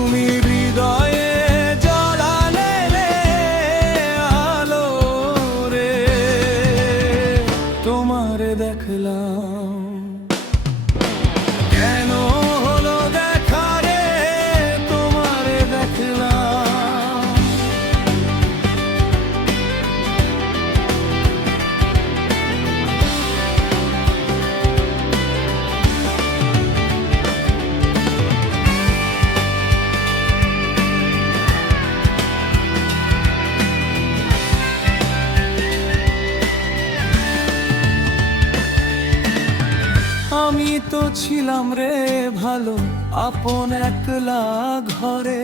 তুমি হৃদয়ে জ্বালালে আলো রে, তোমারে দেখলাম। কেন হলো দেখা রে, তোমারে দেখলাম। আমি তো ছিলাম রে ভালো, আপন একলা ঘরে।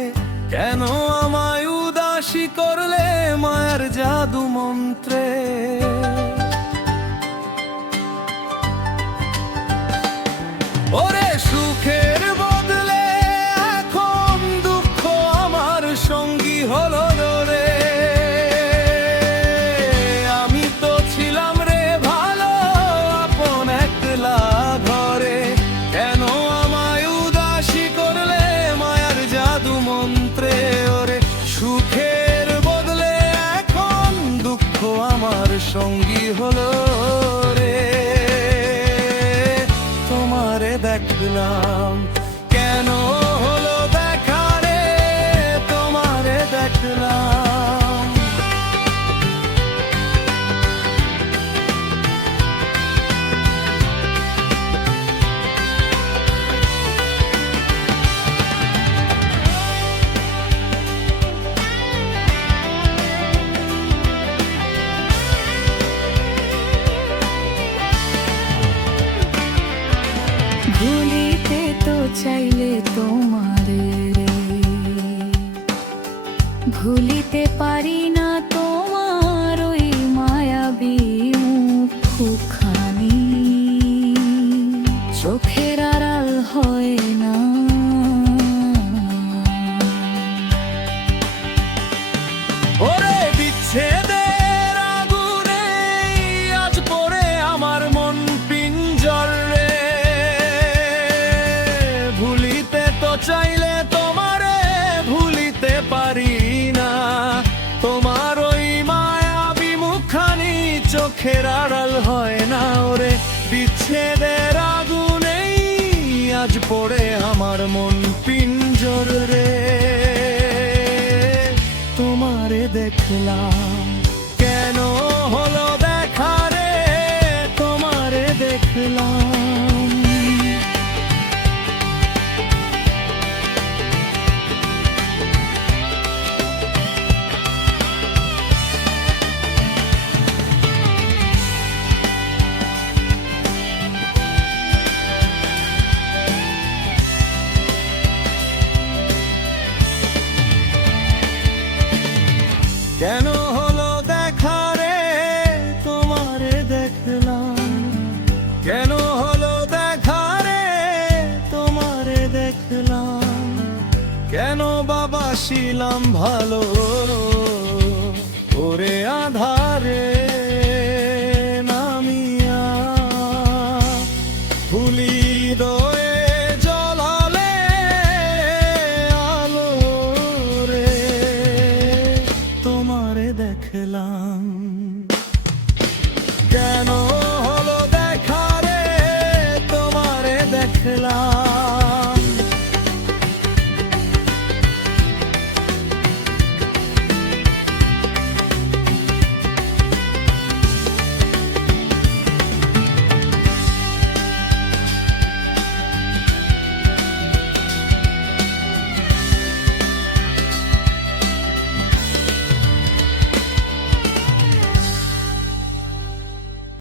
কেন আমায় উদাসী করলে মায়ের জাদু মন্ত্রে? ওরে সুখের বদলে এখন দুঃখ আমার সঙ্গী হলো রে। আমি তো ছিলাম রে ভালো, আপন একলা ঘরে। কেন আমায় উদাসী করলে মায়ার জাদু মন্ত্রে? ওরে সুখের বদলে এখন দুঃখ আমার সঙ্গী হলো রে, তোমারে দেখলাম। কেন হলো দেখা রে, তোমারে দেখলাম। ভুলিতে তো চাইলে তোমারে রে, ভুলিতে পারি না তোমার ওই মায়াবী মুখখানি। চোখের আড়াল হয় না। ওরে বিচ্ছেদের আগুনে আজ পড়ে আমার মন পিঞ্জর রে। ভুলিতে তো চাইলে তোমারে ভুলিতে পারি না। তোমার ওই মায়াবী মুখখানি চোখের আড়াল হয় না। ওরে বিচ্ছেদের আগুনেই আজ পড়ে আমার মন পিঞ্জর রে, তোমারে দেখলাম। কেন হলো দেখা রে, তোমারে দেখলাম। কেন হলো দেখা রে, তোমারে দেখলাম। কেন হলো দেখা রে, তোমারে দেখলাম। কেন বাবা ছিলাম ভালো, ওরে আধা